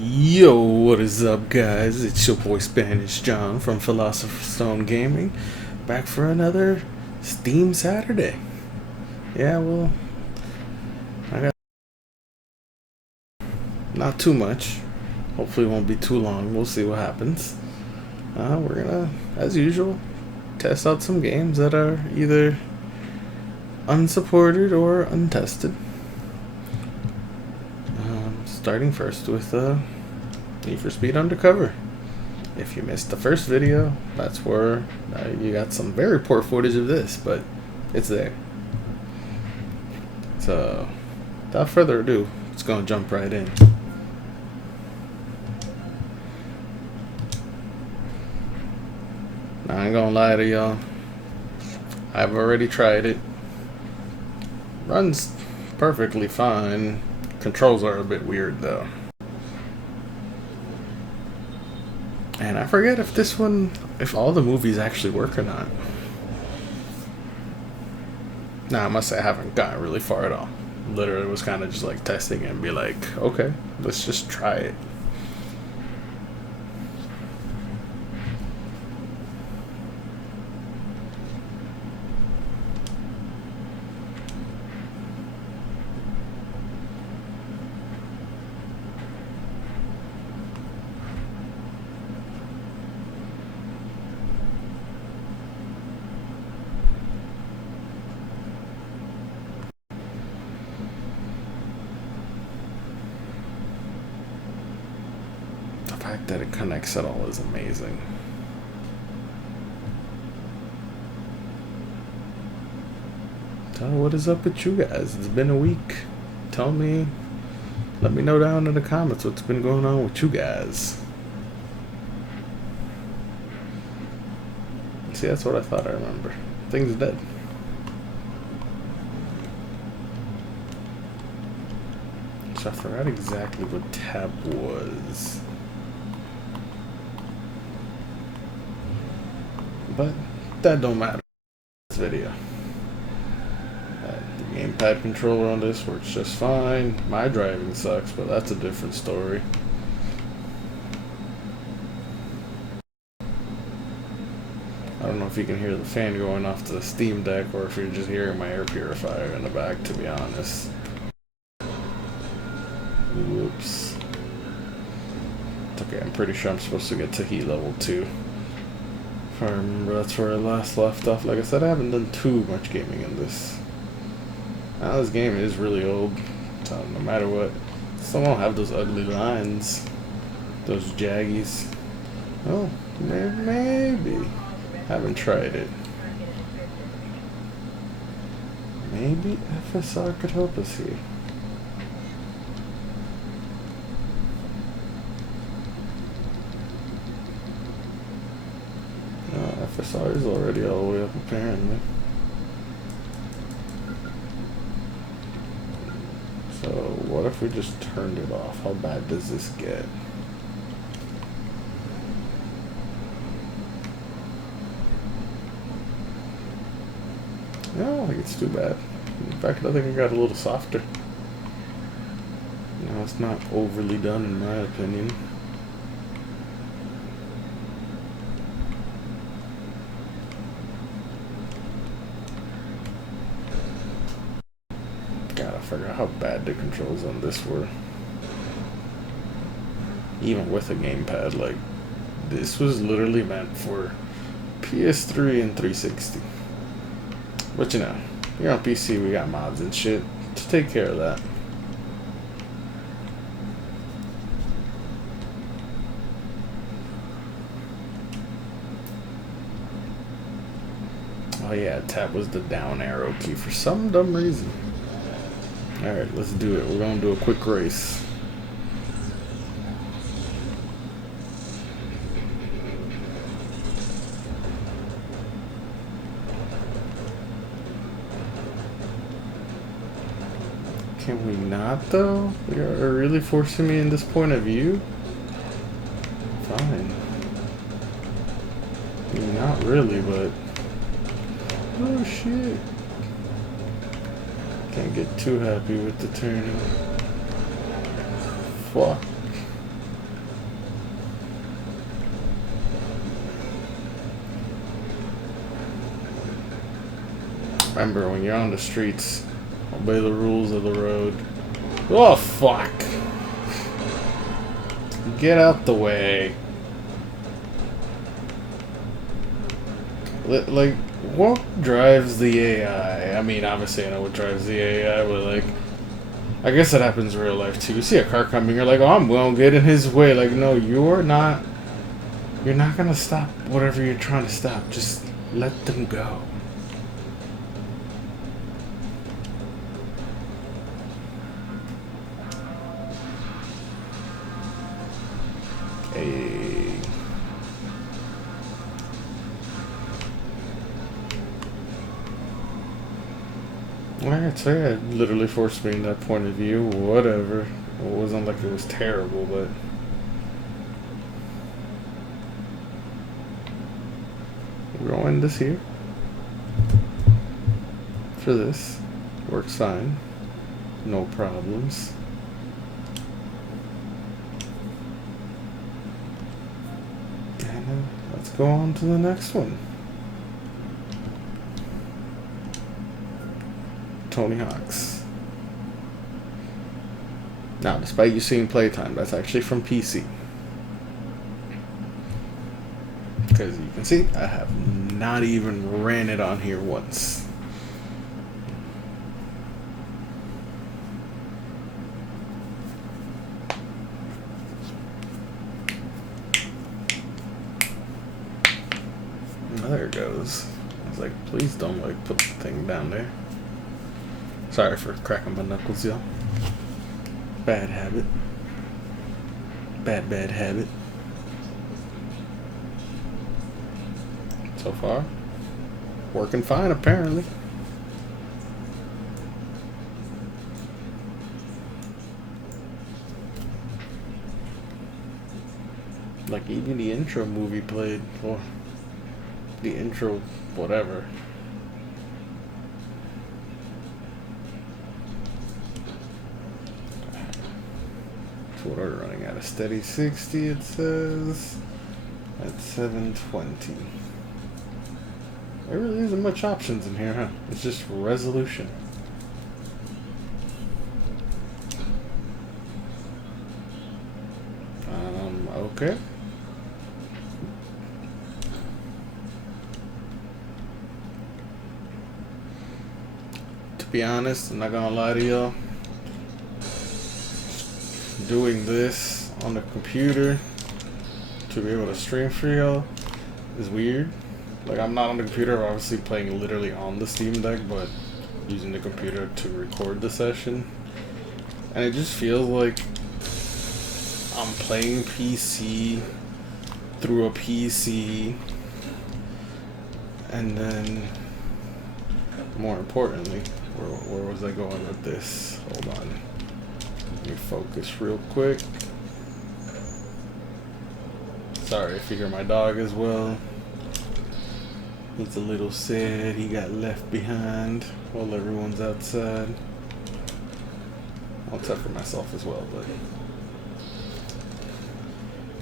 Yo, what is up, guys? It's your boy Spanish John from Philosopher's Stone Gaming, back for another Steam Saturday. Yeah, well, I got not too much. Hopefully, it won't be too long. We'll see what happens. We're gonna, as usual, test out some games that are either unsupported or untested. Starting first with Need for Speed Undercover. If you missed the first video, that's where you got some very poor footage of this, but it's there. So, without further ado, let's go and jump right in. I ain't gonna lie to y'all, I've already tried it. Runs perfectly fine. Controls are a bit weird though. And I forget if this one, if all the movies actually work or not. Nah, I must say I haven't gotten really far at all. Literally was kind of just like testing it and be like, okay, let's just try it. The fact that it connects at all is amazing. Tell me what is up with you guys. It's been a week. Tell me, let me know down in the comments what's been going on with you guys. See, that's what I thought I remember. Thing's dead. So I forgot exactly what tab was. But that don't matter. This video. The gamepad controller on this works just fine. My driving sucks, but that's a different story. I don't know if you can hear the fan going off the Steam Deck or if you're just hearing my air purifier in the back, to be honest. Whoops. It's okay, I'm pretty sure I'm supposed to get to heat level 2. If I remember, that's where I last left off. Like I said, I haven't done too much gaming in this. Now, this game is really old, so no matter what, still won't have those ugly lines, those jaggies. Oh, maybe. Haven't tried it. Maybe FSR could help us here. FSR is already all the way up, apparently. So, what if we just turned it off? How bad does this get? I don't think it's too bad. In fact, I think it got a little softer. No, it's not overly done in my opinion. God, I forgot how bad the controls on this were. Even with a gamepad, like, this was literally meant for PS3 and 360. But you know, here on PC we got mods and shit to take care of that. Oh yeah, tab was the down arrow key for some dumb reason. Alright, let's do it. We're gonna do a quick race. Can we not though? You're really forcing me in this point of view? Fine. I mean, not really, but... Oh shit. Can't get too happy with the turning. Fuck. Remember, when you're on the streets, obey the rules of the road. Oh, fuck. Get out the way. Like, what drives the AI? I mean, obviously I know what drives the AI, but like, I guess that happens in real life too. You see a car coming, you're like, oh, I'm gonna get in his way. Like, no, you're not. You're not gonna stop whatever you're trying to stop. Just let them go. Hey. Like I say, it literally forced me in that point of view. Whatever. It wasn't like it was terrible, but. We're going to end this here. For this. Works fine. No problems. And let's go on to the next one. Tony Hawk's. Now, despite you seeing playtime, that's actually from PC. Because you can see, I have not even ran it on here once. There it goes. I was like, please don't like put the thing down there. Sorry for cracking my knuckles, y'all. Bad habit. Bad habit. So far, working fine apparently. Like even the intro movie played, or the intro whatever. What are we running at? A steady 60 it says at 720. There really isn't much options in here, huh? It's just resolution. Okay. To be honest, I'm not gonna lie to y'all. Doing this on the computer to be able to stream for y'all is weird. Like, I'm not on the computer, I'm obviously playing literally on the Steam Deck, but using the computer to record the session. And it just feels like I'm playing PC through a PC. And then, more importantly, where was I going with this? Hold on. Let me focus real quick. Sorry if you hear my dog as well. He's a little sad he got left behind while everyone's outside. Well, except for myself as well,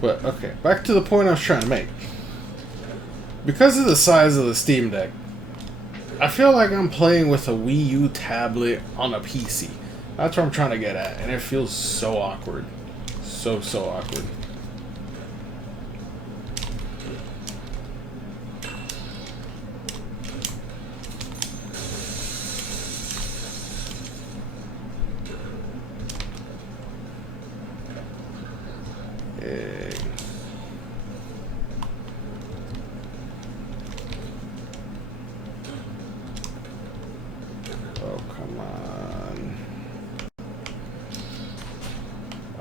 but okay, back to the point I was trying to make. Because of the size of the Steam Deck, I feel like I'm playing with a Wii U tablet on a PC. That's what I'm trying to get at, and it feels so awkward. So awkward. Oh, come on.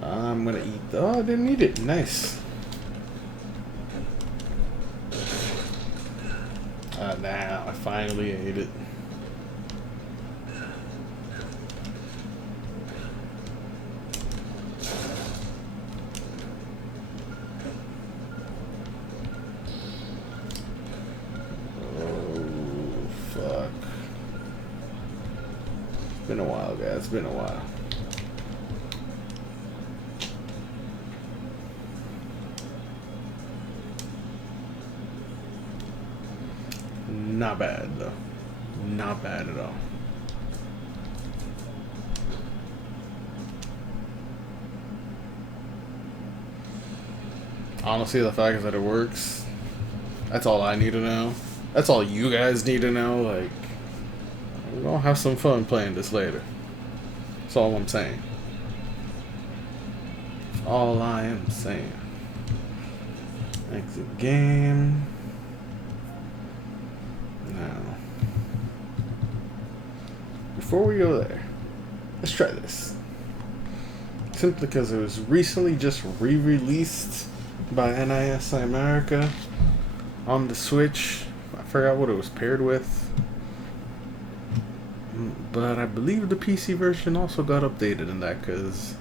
I'm gonna eat. Oh, I didn't eat it. Nice. Now I finally ate it. It's been a while, guys. It's been a while. Not bad, though. not bad at all. Honestly, the fact that it works, that's all I need to know. That's all you guys need to know. Like, we're gonna have some fun playing this later. That's all I'm saying. That's all I am saying. Exit game. Now, before we go there, let's try this. Simply because it was recently just re-released by NISI America on the Switch. I forgot what it was paired with, but I believe the PC version also got updated in that, because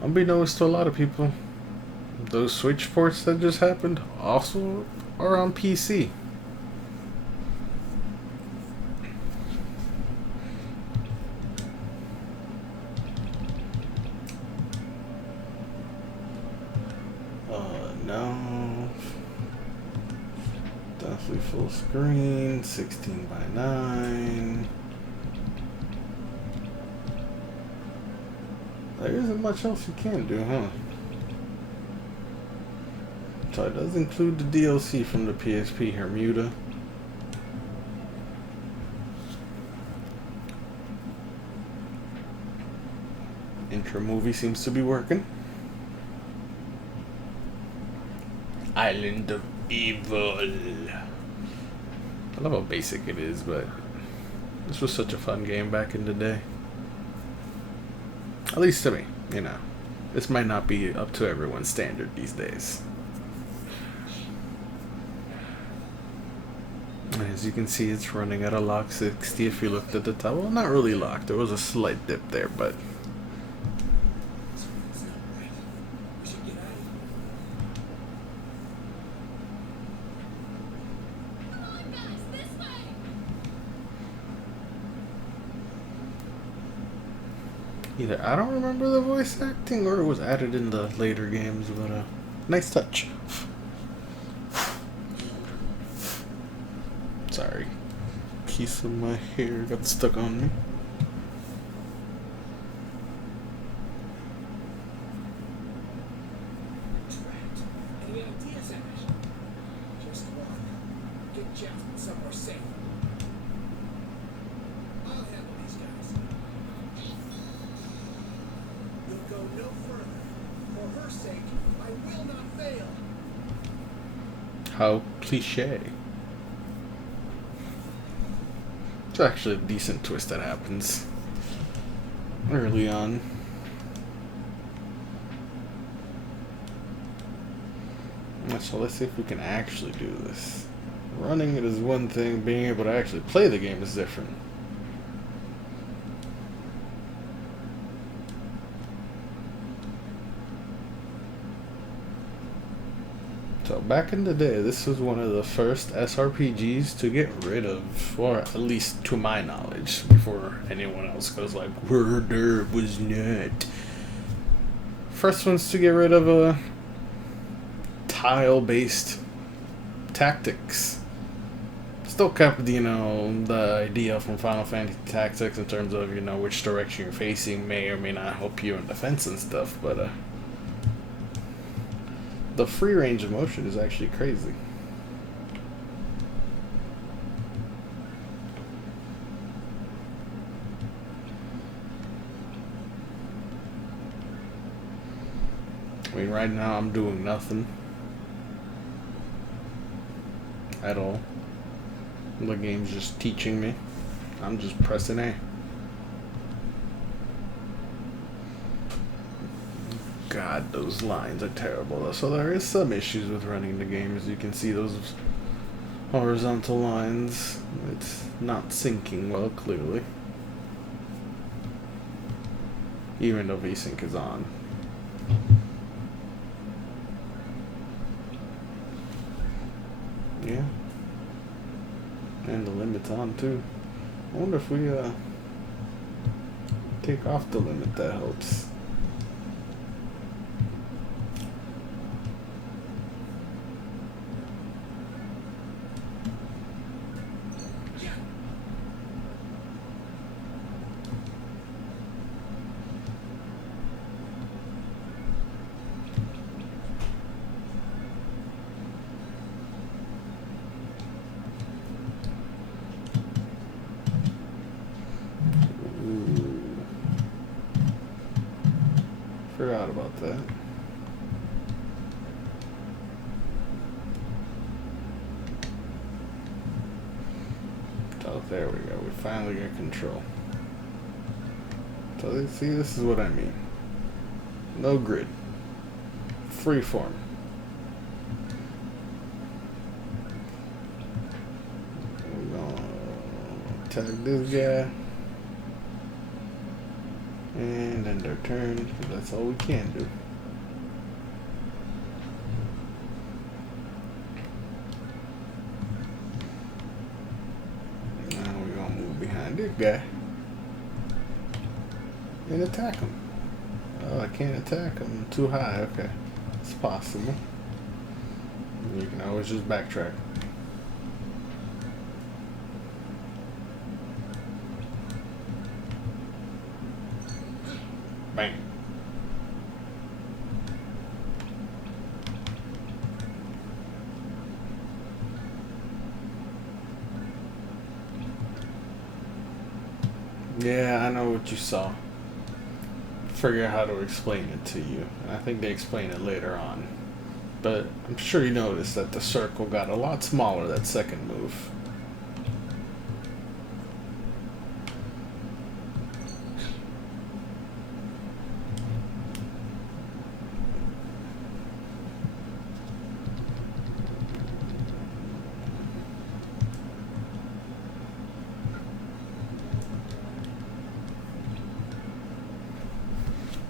unbeknownst to a lot of people, those Switch ports that just happened also are on PC. No. Definitely full screen, 16:9. There isn't much else you can do, huh? So it does include the DLC from the PSP Bermuda. Intro movie seems to be working. Island of Evil. I love how basic it is, but this was such a fun game back in the day. At least to me, you know. This might not be up to everyone's standard these days. As you can see, it's running at a lock 60 if you looked at the top. Well, not really locked. There was a slight dip there, but... either I don't remember the voice acting or it was added in the later games, but nice touch. Sorry. Piece of my hair got stuck on me. Any ideas, Ash? Just one. Get Jasmine somewhere safe. I'll handle these guys. We'll go no further. For her sake, I will not fail. How cliche. It's actually a decent twist that happens early on. So let's see if we can actually do this. Running it is one thing, being able to actually play the game is different. So back in the day, this was one of the first SRPGs to get rid of, or at least to my knowledge, before anyone else goes like, "Word, there was not." First ones to get rid of tile-based tactics. Still kept, you know, the idea from Final Fantasy Tactics in terms of, you know, which direction you're facing may or may not help you in defense and stuff, but the free range of motion is actually crazy. I mean, right now I'm doing nothing at all. The game's just teaching me. I'm just pressing A. God, those lines are terrible. So there is some issues with running the game. As you can see, those horizontal lines, it's not syncing well, clearly. Even though VSync is on. Yeah. And the limit's on too. I wonder if we take off the limit, that helps. Forgot about that. Oh, there we go. We finally get control. So, see, this is what I mean. No grid. Freeform. We're gonna tag this guy. And end our turn, because that's all we can do. Now we're gonna move behind this guy and attack him. Oh, I can't attack him. Too high. Okay. It's possible. You can always just backtrack. Bang. Yeah, I know what you saw. Figure out how to explain it to you. And I think they explain it later on. But I'm sure you noticed that the circle got a lot smaller that second move.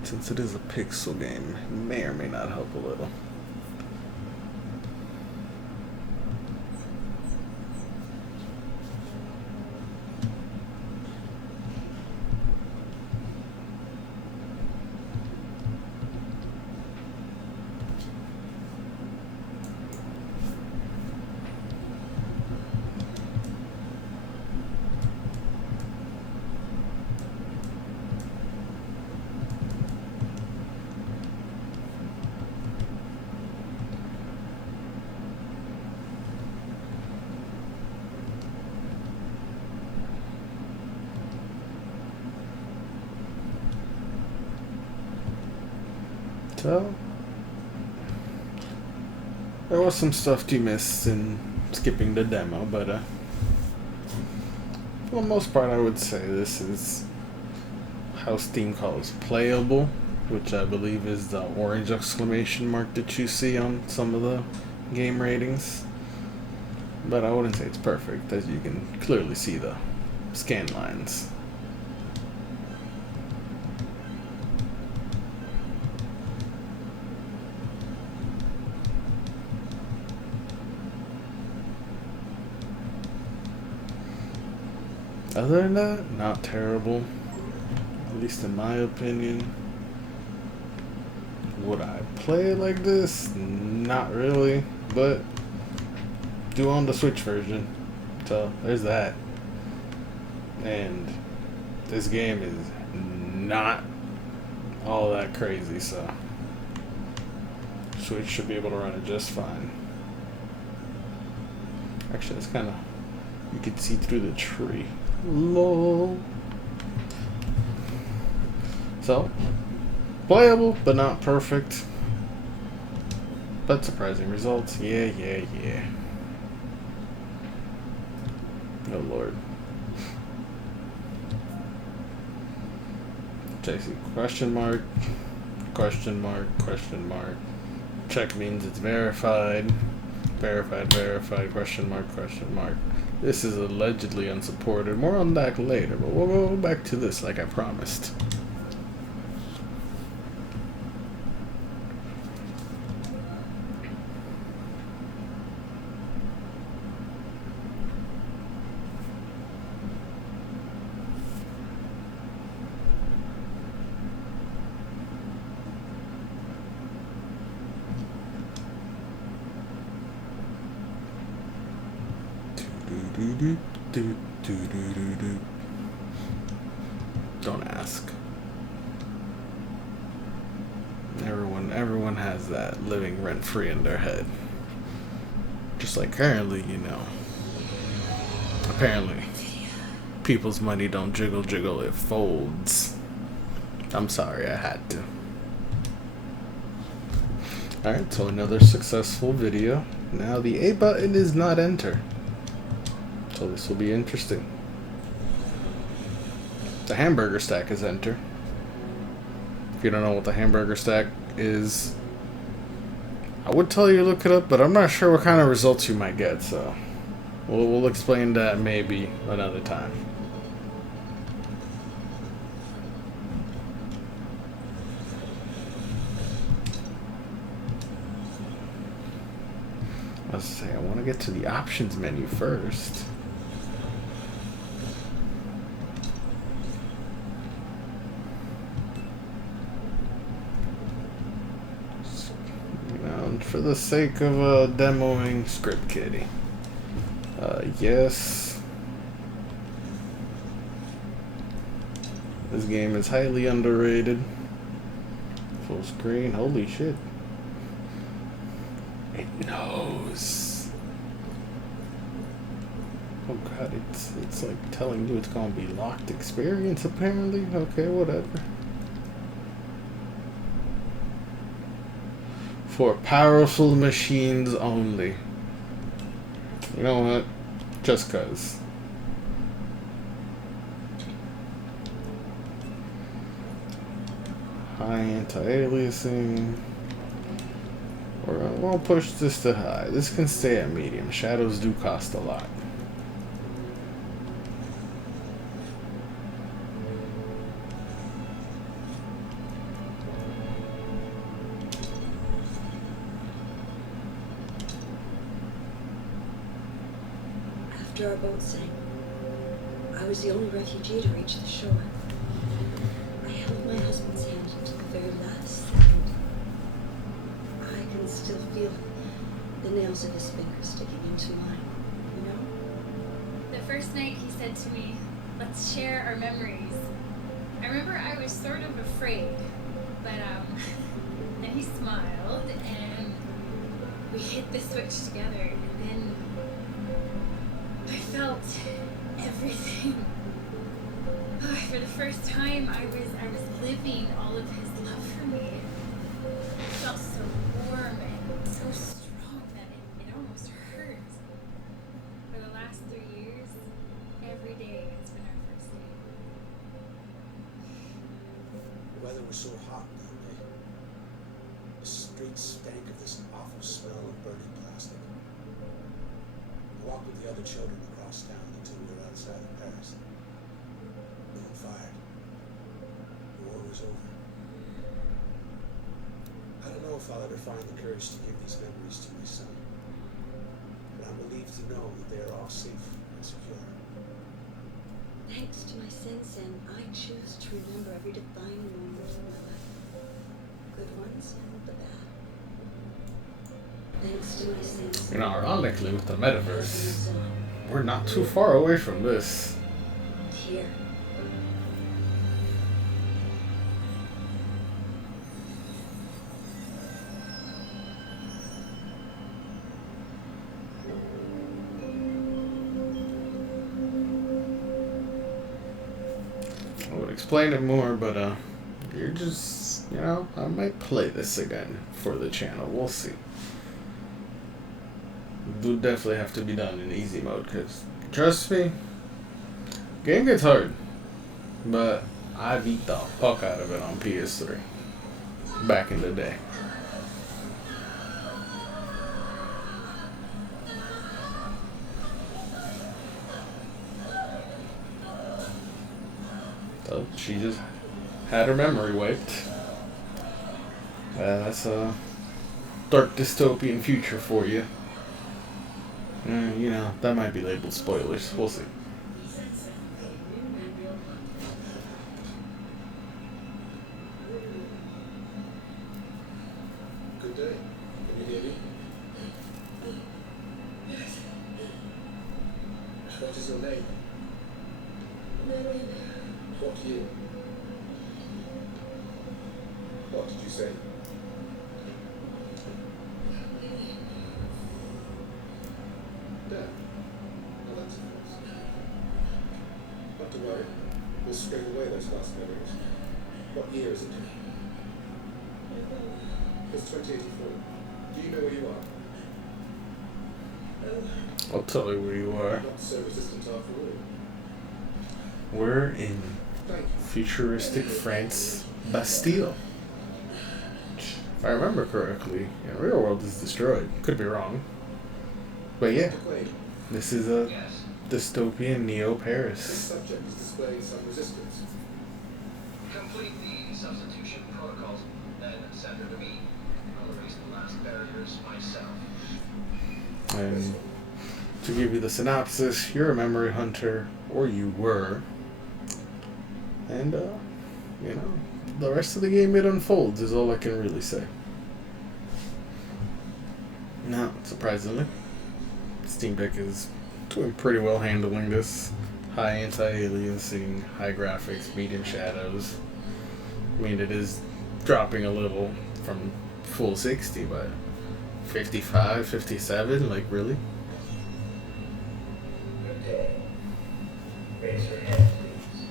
Since it is a pixel game, it may or may not help a little. So, there was some stuff you missed in skipping the demo, but for the most part I would say this is how Steam calls playable, which I believe is the orange exclamation mark that you see on some of the game ratings. But I wouldn't say it's perfect, as you can clearly see the scan lines. Other than that, not terrible, at least in my opinion. Would I play it like this? Not really, but do own the Switch version, so there's that. And this game is not all that crazy, so Switch should be able to run it just fine. Actually, it's kind of, you can see through the tree. Lol. So, playable, but not perfect. But surprising results. Yeah. Oh lord. JC, question mark, question mark, question mark. Check means it's verified. Verified, question mark, question mark. This is allegedly unsupported. More on that later, but we'll go back to this like I promised. Don't ask. Everyone has that living rent free in their head. Just like currently, you know. Apparently, people's money don't jiggle, it folds. I'm sorry, I had to. Alright, so another successful video. Now the A button is not enter. So this will be interesting. The hamburger stack is enter. If you don't know what the hamburger stack is, I would tell you to look it up, but I'm not sure what kind of results you might get, so we'll explain that maybe another time. Let's say I want to get to the options menu first. For the sake of demoing Script Kiddie. Yes. This game is highly underrated. Full screen, holy shit. It knows. Oh god, it's like telling you it's gonna be locked experience apparently. Okay, whatever. For powerful machines only. You know what? Just cause. High anti-aliasing. We'll push this to high. This can stay at medium. Shadows do cost a lot. After our boat sank, I was the only refugee to reach the shore. I held my husband's hand until the very last second. I can still feel the nails of his fingers sticking into mine, you know? The first night he said to me, "Let's share our memories." I remember I was sort of afraid, but then he smiled and we hit the switch together, and then I felt everything. Oh, for the first time, I was living all of his love for me. It felt so warm and so strong that it almost hurt. For the last 3 years, every day has been our first day. The weather was so hot that day. The streets stank of this awful smell of burning plastic. I walked with the other children across town until we were outside of Paris. No one fired. The war was over. I don't know if I'll ever find the courage to give these memories to my son, but I'm relieved to know that they are all safe and secure. Thanks to my Sen-Sen, I choose to remember every defining moment of my life. Good ones and the bad. Thanks to my Sen-Sen. You know, ironically with the metaverse, we're not too far away from this. Here. I would explain it more, but you're just, you know, I might play this again for the channel. We'll see. It would definitely have to be done in easy mode, because trust me, game gets hard, but I beat the fuck out of it on PS3 back in the day. So she just had her memory wiped. That's a dark dystopian future for you. You know, that might be labeled spoilers. We'll see. Good day. Can you hear me? What is your name? What year? What did you say? Dad. Well, that's a first. Not to worry. We'll scrape away those last memories. What year is it? It's 2084. Do you know where you are? I'll tell you where you are. Not so resistant after all. We're in Thank you. futuristic France, Bastille. If I remember correctly, in the real world is destroyed. Could be wrong. But yeah, McQuaid, this is a Yes. dystopian this neo-Paris. subject is displaying some resistance. Complete the substitution protocols, then send her to me. I'll erase the last barriers myself. And to give you the synopsis, you're a memory hunter, or you were. And, you know, the rest of the game, it unfolds, is all I can really say. Now, surprisingly, Steam Deck is doing pretty well handling this. High anti-aliasing, high graphics, medium shadows. I mean, it is dropping a little from full 60, but 55, 57, like, really? Good day. Raise your hand, please.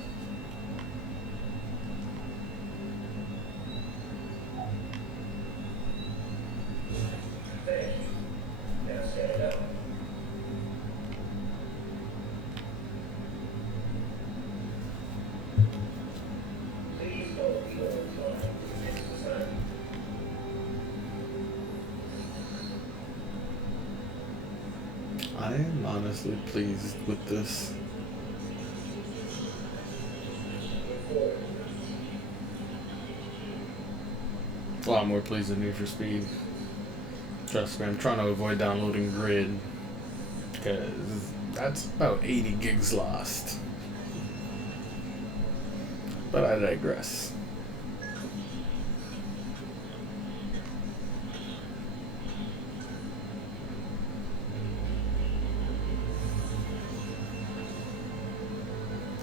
Thank you. Now stand up. Please don't be overcome. It's the sun. I am honestly pleased with this. A lot more pleased than Need for Speed. Trust me, I'm trying to avoid downloading Grid, because that's about 80 gigs lost. But I digress.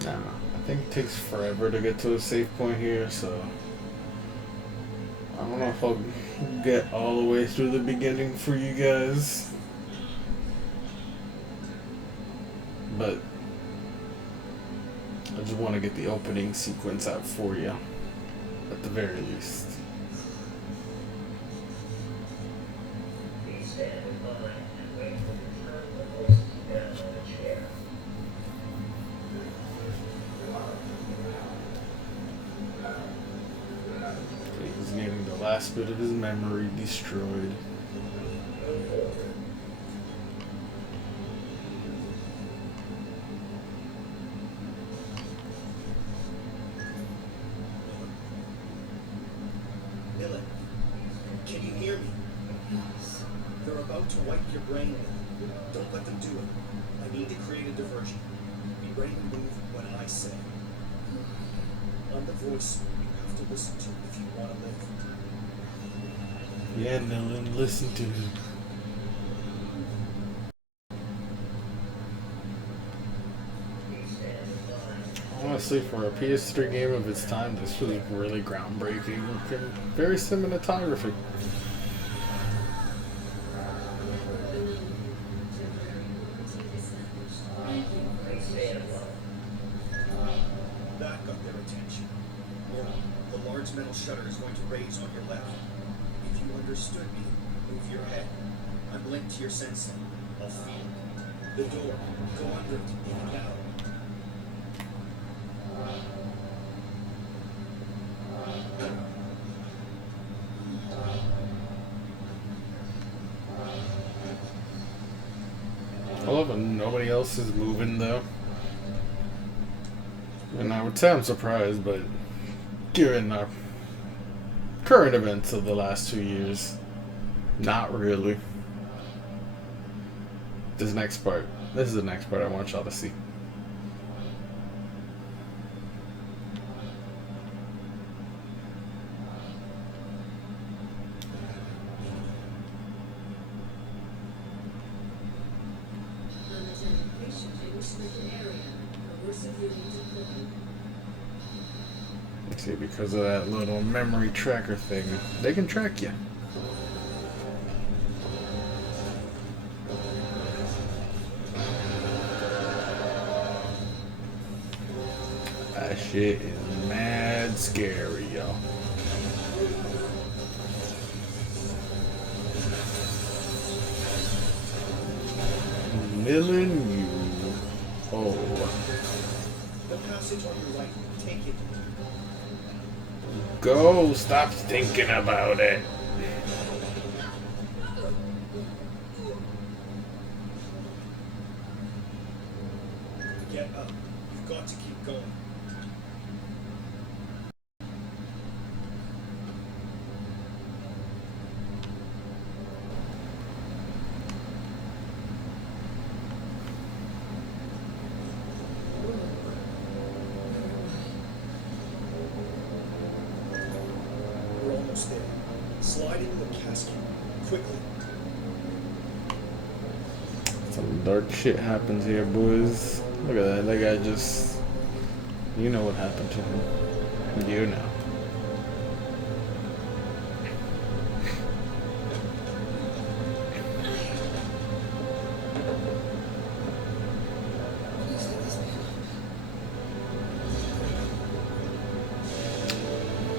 Now, I think it takes forever to get to a safe point here, so I don't know if I'll get all the way through the beginning for you guys. But I just want to get the opening sequence out for you, at the very least. Please stand in line and wait for the turn the horses down on the chair. He's getting the last bit of his memory destroyed. Dylan, can you hear me? They're about to wipe your brain. Don't let them do it. I need to create a diversion. Be ready to move when I say. I'm the voice you have to listen to if you want to live. Yeah, Dylan, listen to him. Honestly, for a PS3 game of its time, this was really groundbreaking. Very cinematography. That got their attention. Oh, the large metal shutter is going to raise on your left. If you understood me, move your head. I'm linked to your sensing. I'll feel it. The door. Go under it. Now. I love it. Nobody else is moving though. And I would say I'm surprised, but given the current events of the last 2 years, not really. This is the next part I want y'all to see. See, because of that little memory tracker thing, they can track you. That shit is mad scary, y'all. killing you. Oh. The passage on your right. Take it. Go. Stop thinking about it. Get up. You've got to keep going. We're almost there. Slide into the casket. Quickly. Some dark shit happens here, boys. Look at that. That guy just... You know what happened to him. You know.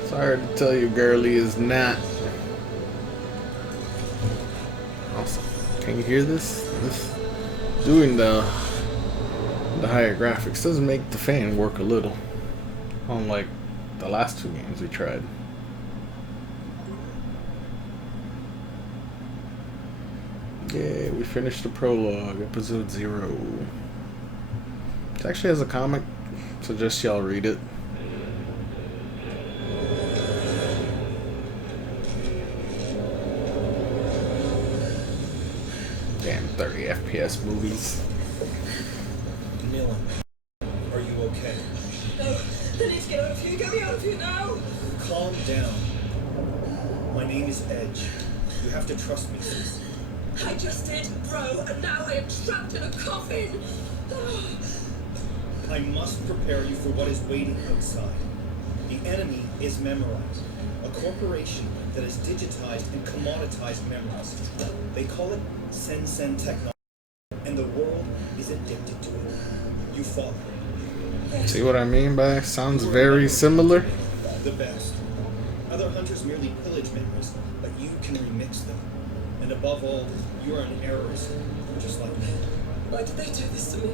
Sorry to tell you, girlie is not. Awesome. Can you hear this? This doing the higher graphics doesn't make the fan work a little, unlike the last two games we tried. Yeah, we finished the prologue, episode 0. It actually has a comic, suggest y'all read it. Damn 30 FPS movies. Nilin, are you okay? No, I need to get out of here. Get me out of here now. Calm down. My name is Edge. You have to trust me, sis. I just did, bro, and now I am trapped in a coffin. I must prepare you for what is waiting outside. The enemy is Memorize, a corporation that has digitized and commoditized memories. They call it Sen technology, and the world is addicted to it. You follow. See what I mean by that? Sounds very similar. The best. Other hunters merely pillage memories, but you can remix them. And above all, you are an errorist, just like me. Why did they do this to me?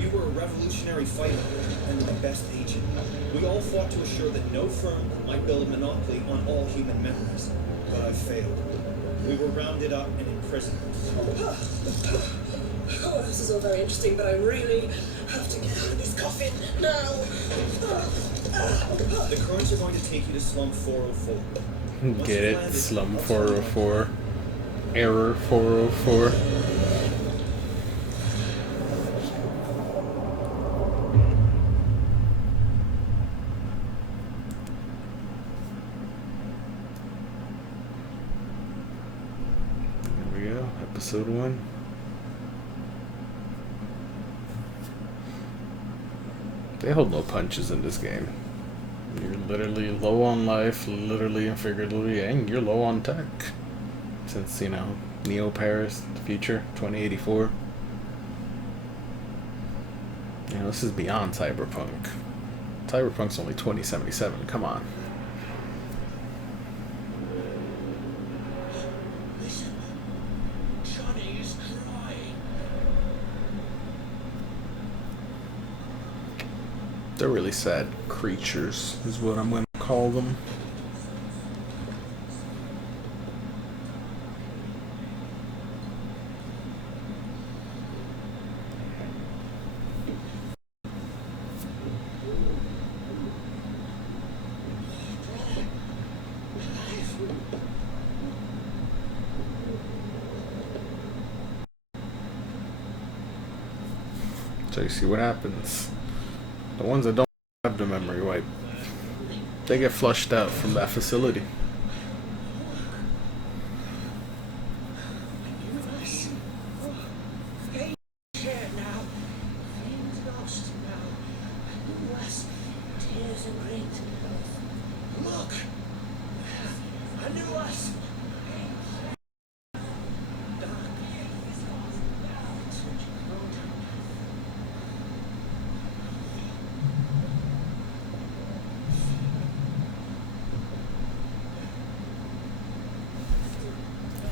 You were a revolutionary fighter and the best agent. We all fought to assure that no firm might build a monopoly on all human memories. But I failed. We were rounded up and imprisoned. Oh, this is all very interesting, but I really have to get out of this coffin now. The currents are going to take you to Slum 404. Once Get you've it? landed, Slum I'll tell you when 404. Error 404. There we go. Episode 1. They hold no punches in this game. You're literally low on life, literally and figuratively, and you're low on tech. Since, you know, Neo Paris, the future, 2084. You know, this is beyond Cyberpunk. Cyberpunk's only 2077, come on. Listen, Johnny is crying. They're really sad creatures, is what I'm going to call them. So you see what happens. The ones that don't have the memory wipe, they get flushed out from that facility. Look! I knew us!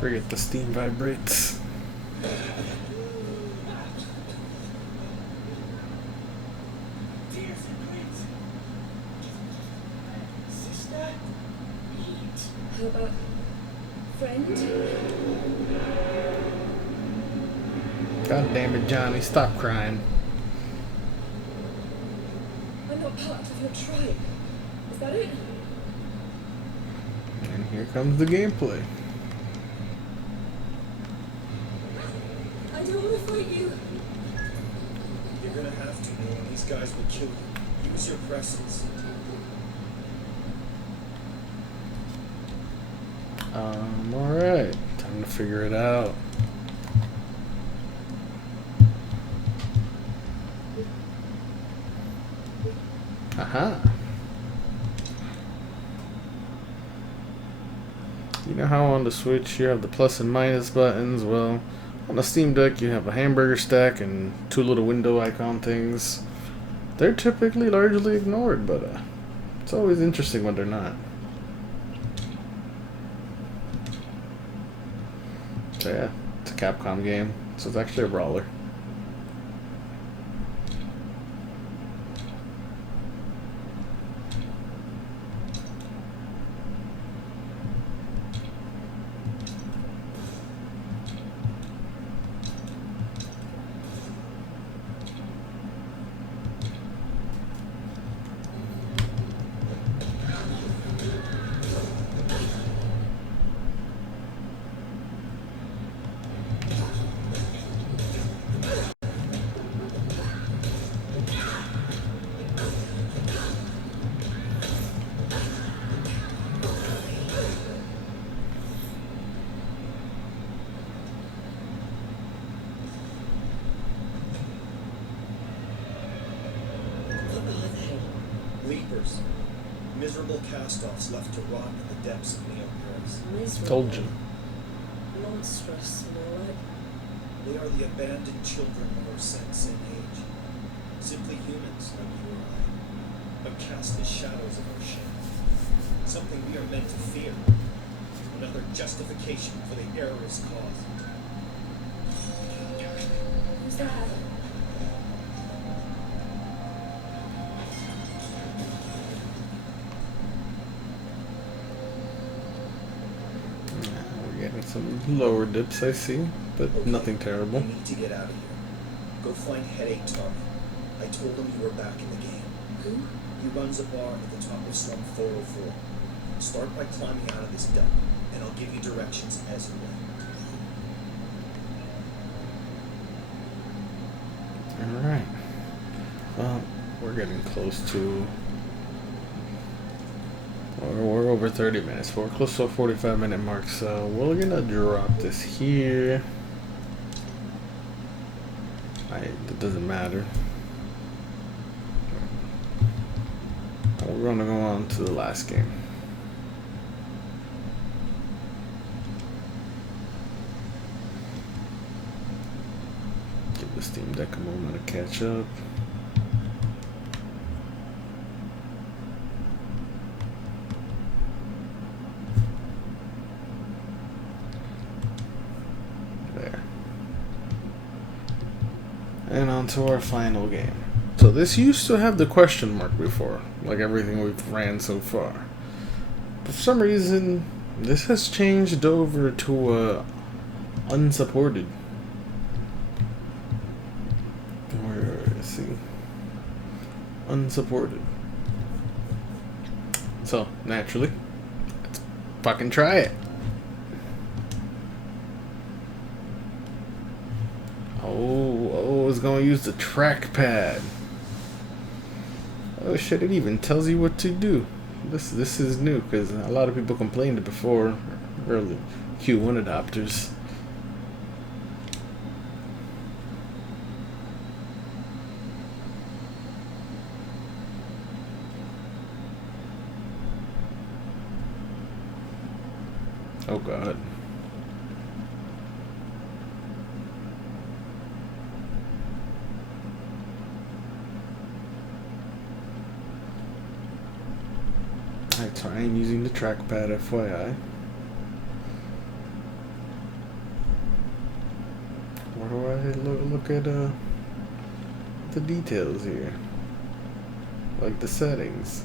Forget the steam vibrates. How about friend? God damn it, Johnny, stop crying. I'm not part of your tribe. Is that it? And here comes the gameplay. I don't want to fight you. You're gonna have to, Nolan. These guys will kill you. Use your presence. Alright. Time to figure it out. Aha. You know how on the Switch you have the plus and minus buttons? Well, on the Steam Deck you have a hamburger stack and two little window icon things. They're typically largely ignored, but it's always interesting when they're not. So yeah, it's a Capcom game, so it's actually a brawler. Leapers. Miserable cast-offs left to rot in the depths of Neo Paris. Miserable. Told you. Monstrous, more like. They are the abandoned children of our sense and age. Simply humans like you or I, but cast as shadows of our shame. Something we are meant to fear. Another justification for the errors caused. Who's that? We're getting some lower dips, I see, but Okay, nothing terrible. You need to get out of here. Go find Headache Tark. I told him you were back in the game. Who? He runs a bar at the top of Slum 404. Start by climbing out of this dump, and I'll give you directions as you went. Alright. Well, we're getting close to... We're over 30 minutes. We're close to a 45-minute mark, so we're gonna drop this here. It doesn't matter. We're gonna go on to the last game. Give the Steam Deck a moment to catch up. There. And on to our final game. So this used to have the question mark before, like everything we've ran so far. But for some reason, this has changed over to unsupported. Let's see. Unsupported. So, naturally, let's fucking try it. Oh, it's gonna use the trackpad. Oh shit, it even tells you what to do. This is new, because a lot of people complained before, early Q1 adopters. Oh god. So I am using the trackpad, FYI. Where do I look at the details here? Like the settings.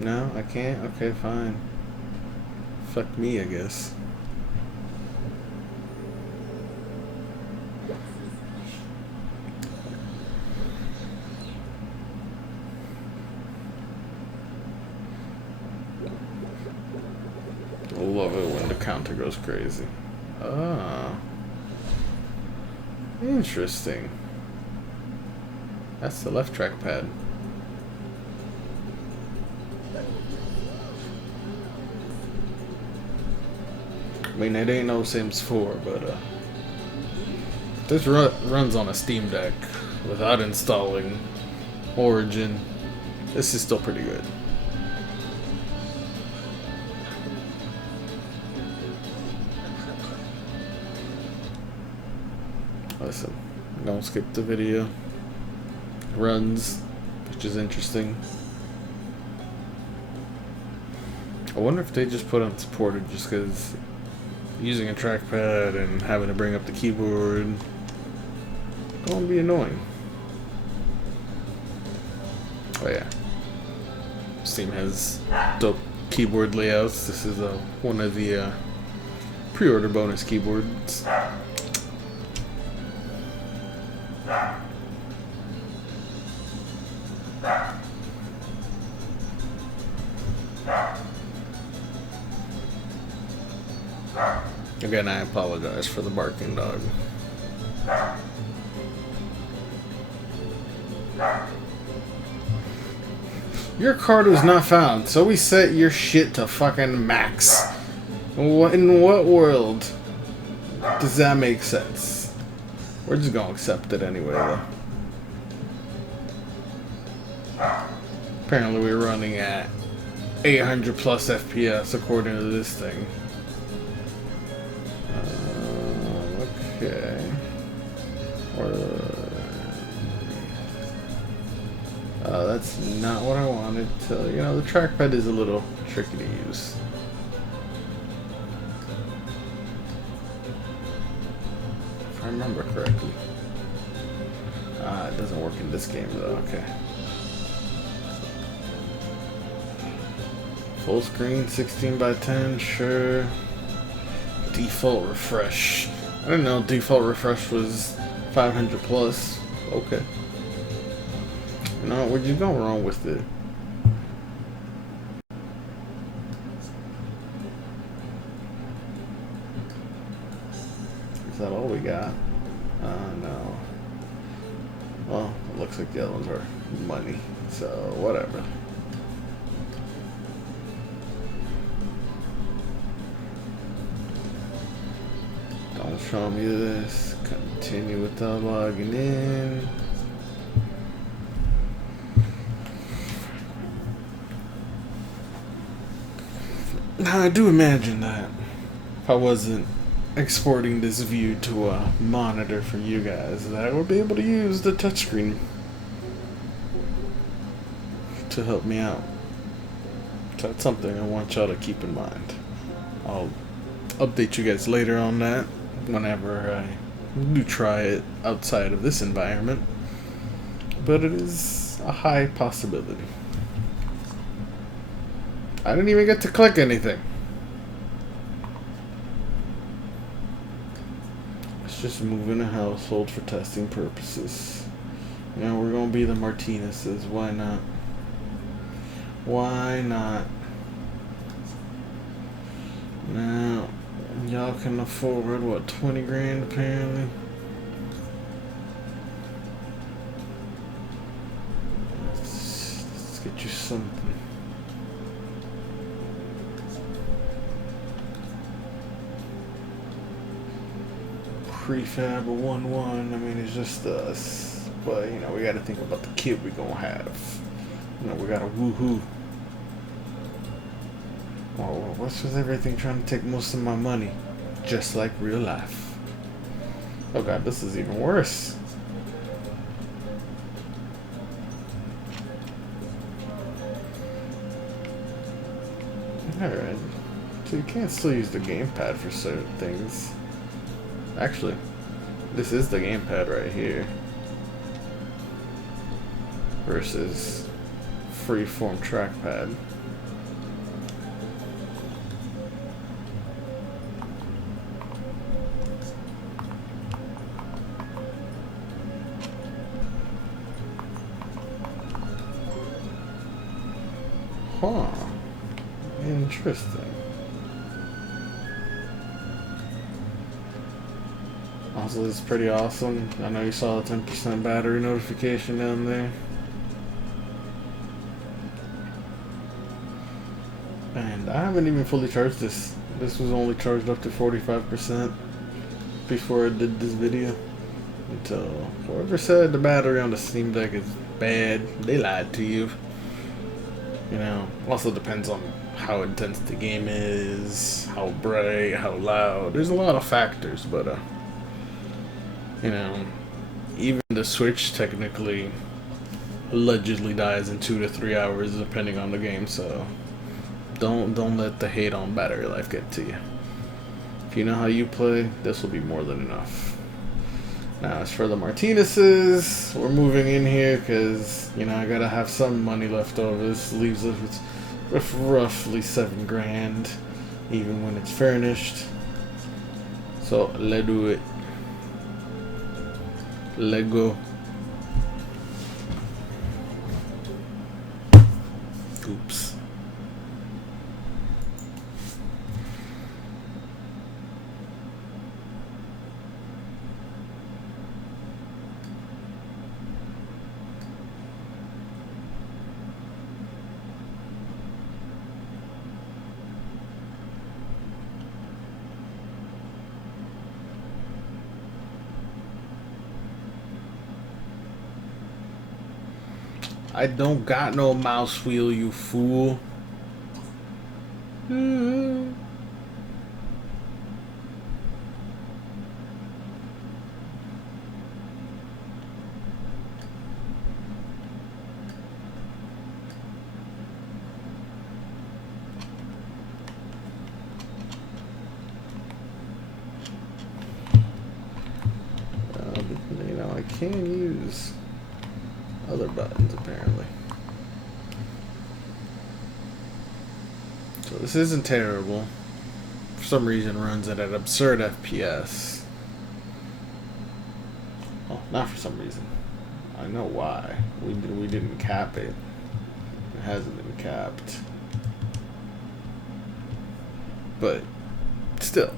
No, I can't? Okay, fine. Fuck me, I guess. I love it when the counter goes crazy. Ah. Interesting. That's the left trackpad. I mean, it ain't no Sims 4, but this runs on a Steam Deck without installing Origin. This is still pretty good. Listen, don't skip the video. Runs, which is interesting. I wonder if they just put unsupported just because using a trackpad and having to bring up the keyboard gonna be annoying. Oh yeah, Steam has dope keyboard layouts. This is one of the pre-order bonus keyboards. Again, I apologize for the barking dog. Your card was not found, so we set your shit to fucking max. What in what world does that make sense? We're just gonna accept it anyway, though. Apparently, we're running at 800 plus FPS according to this thing. Okay. That's not what I wanted to. You know, the trackpad is a little tricky to use. If I remember correctly. It doesn't work in this game though. Okay. Full screen, 16:10, sure. Default refresh. I didn't know default refresh was 500 plus. Okay. You know, where'd you go wrong with it? Is that all we got? No. Well, it looks like the other ones are money. So, whatever. Don't show me this. Continue without logging in. Now, I do imagine that if I wasn't exporting this view to a monitor for you guys, that I would be able to use the touchscreen to help me out. So that's something I want y'all to keep in mind. I'll update you guys later on that whenever I do try it outside of this environment. But it is a high possibility. I didn't even get to click anything. It's just moving a household for testing purposes. You know, we're gonna be the Martinez's. Why not? Why not? Now, y'all can afford, what, 20 grand apparently? Let's get you something. Prefab 1-1, I mean, it's just us. But, you know, we gotta think about the kid we gonna have. You know, we gotta woohoo. Oh, what's with everything trying to take most of my money? Just like real life. Oh god, this is even worse. Alright. So you can't still use the gamepad for certain things. Actually, this is the gamepad right here. Versus freeform trackpad. Huh. Interesting. Also, this is pretty awesome. I know you saw the 10% battery notification down there. And I haven't even fully charged this. This was only charged up to 45% before I did this video. Until whoever said the battery on the Steam Deck is bad, they lied to you. You know, also depends on how intense the game is, how bright, how loud. There's a lot of factors, but you know, even the Switch technically allegedly dies in 2 to 3 hours depending on the game, so don't let the hate on battery life get to you. If you know how you play, this will be more than enough. Now, as for the Martinez's, we're moving in here because, you know, I gotta have some money left over. This leaves us with roughly $7 grand, even when it's furnished. So, let's do it. Let go. Oops. I don't got no mouse wheel, you fool. You know, I can use other buttons apparently. So this isn't terrible. For some reason runs at an absurd FPS. Well, not for some reason. I know why. We didn't cap it. It hasn't been capped. But still.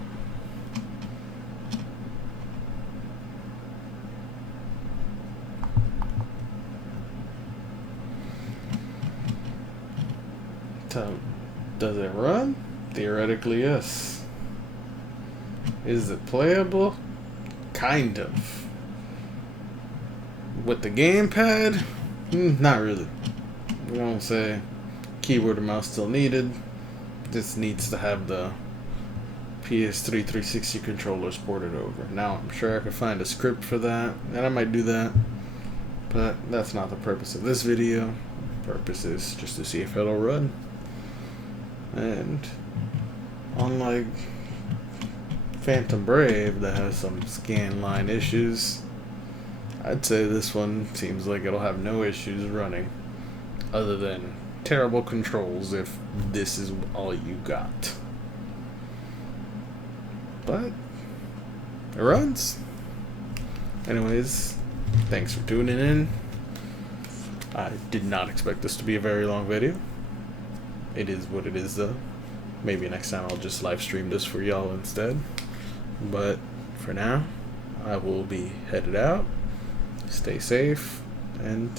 Does it run? Theoretically, yes. Is it playable? Kind of. With the gamepad? Not really. We don't say keyboard and mouse still needed. This needs to have the PS3 360 controllers ported over. Now, I'm sure I could find a script for that, and I might do that. But that's not the purpose of this video. The purpose is just to see if it'll run. And unlike Phantom Brave that has some scan line issues, I'd say this one seems like it'll have no issues running other than terrible controls if this is all you got. But it runs. Anyways, thanks for tuning in. I did not expect this to be a very long video. It is what it is though. Maybe next time I'll just live stream this for y'all instead. But for now, I will be headed out. Stay safe and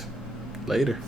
later.